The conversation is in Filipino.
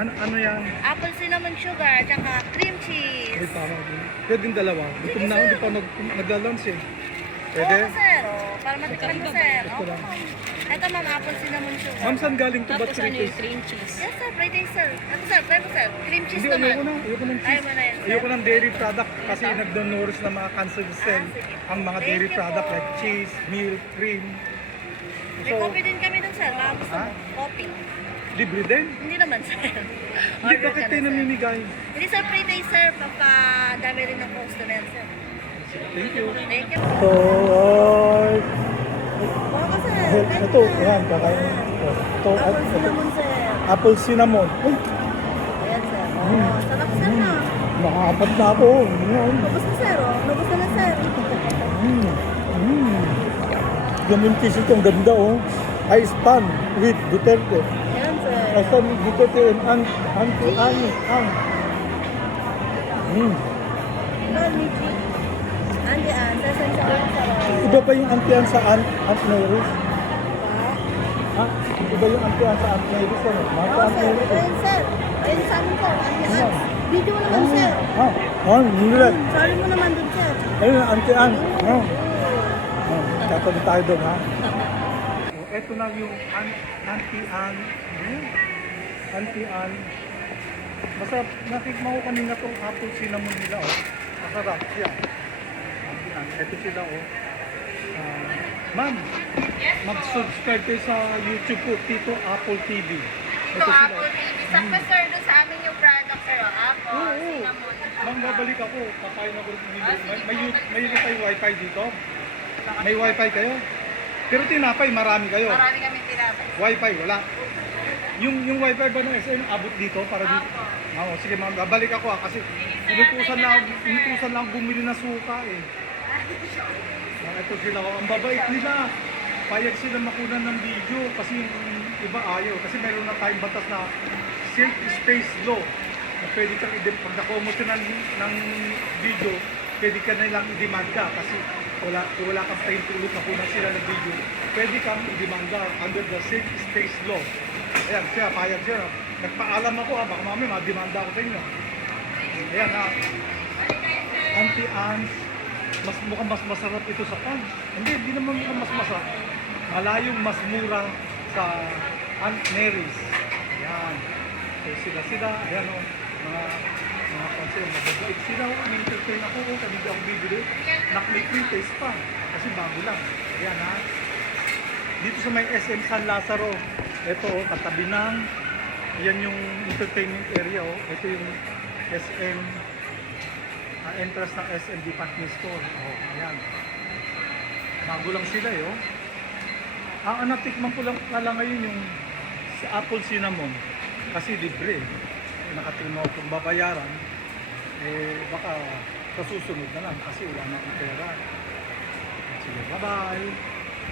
Ano yan? Apple cinnamon sugar, tsaka cream cheese. Ay, tama din. Pwede yung dalawa. Gutom na ako, hindi pa nagla-lunch eh. Pwede? Oo, sir. Oh, para matikman mo, sir. Ito lang. Ito, ma'am, apple cinnamon sugar. Ma'am, saan galing to? Ba't Tapos ano yung cream cream cheese? Yes, sir. Fried rice, sir. Ito, sir. Try mo, sir. Cream cheese Hindi, naman. ayoko ng Ayaw cheese. mo na yan, sir. Ayoko ng dairy product kasi nagdonoris na mga cancer cell sige. ang mga Thank dairy you product po. like cheese, milk, cream. May coffee din kami dun, sir. Baka gusto Ha? mo. Coffee. Libre din. Hindi naman, sir. Hindi, Order bakit ka tayo na, sir. namimigay? Hindi, sir. Fried rice, sir. Papadami rin ng customer, sir. Thank you. Thank you. So, Baka, sir. ito, yan, kakain. Ito, Apple cinnamon, sir. apple cinnamon. Uy, Ayan, sir. Oh, sarap, sir, na. nakaapat na ako. Yan. Tapos na, sir. Oh. Tapos na, sir. Ganun cheese ito, ang ganda oh. Ice pan with Duterte. Ayan, sir. Ice pan with Duterte and Auntie Ang. Call me, G. Andy, sasan siya lang, sir. Iba pa yung Auntie Ang sa Aunt Mary's? Ha? Iba yung Auntie Ang sa Aunt Mary's ano? Mga sa Oo, Aunt sir. Mary's eh. Ayun, sir. Ayun, sa amin po. Andy, video mo naman, sir. Hindi lang. Sorry mo naman dun, sir. Ayun, Auntie Ang. Tatabi tayo doon ha. Ito na yung Auntie Ang. Auntie Ang. Masarap. Natikman ko kanina itong apple cinnamon nila oh. Masarap siya. Auntie Ang. Ito sila oh. Ma'am, mag-subscribe kayo sa YouTube ko, Tito Apple TV. Ito, Apple TV. Sakto, sir, doon sa amin yung product, sir. Apple, Oo. cinnamon. Ma'am, babalik ako. Kakain ako rin dito. sige, May tayo wifi dito? May wifi kayo? Pero tinapay, marami kayo. Marami kami tinapay. Wifi, wala. Yung wifi ba ng SM abot dito para dito? Oo, sige ma'am, babalik ako kasi inutusan lang bumili ng suka eh. Ito sila, ang babait nila. Payag sila makunan ng video kasi yung iba ayaw. Kasi meron na tayong batas na safe space law. Na pwede kang pag nakomot ng video, pwede ka na lang i-demanda kasi wala kang pahintulot na kunan sila ng video. Pwede kang i-demanda under the safe space law. Ayan, siya, payag siya. Nagpaalam ako baka mamaya ma-demanda ako sa inyo. Ayan ha. Auntie Anne's, mukhang mas masarap ito sa pan. Hindi naman mukhang mas masarap. Malayong mas mura sa Aunt Mary's. Ayan. So sila, ayan o, mga konser, mababait sila o, may-entertain ako o, kanina ako bibili. Nakmake free taste pa, kasi bago lang. Ayan ha. Dito sa may SM San Lazaro, ito o, katabi ng, ayan yung entertainment area o, ito yung SM, entrance ng SM Department Store. Oh, ayan. Bago lang sila eh, oh. Ang natikman ko lang ngayon yung sa apple cinnamon. Kasi libre. Nakatingin ako kung babayaran. Baka sa susunod na lang kasi wala na akong pera. Sige, bye-bye.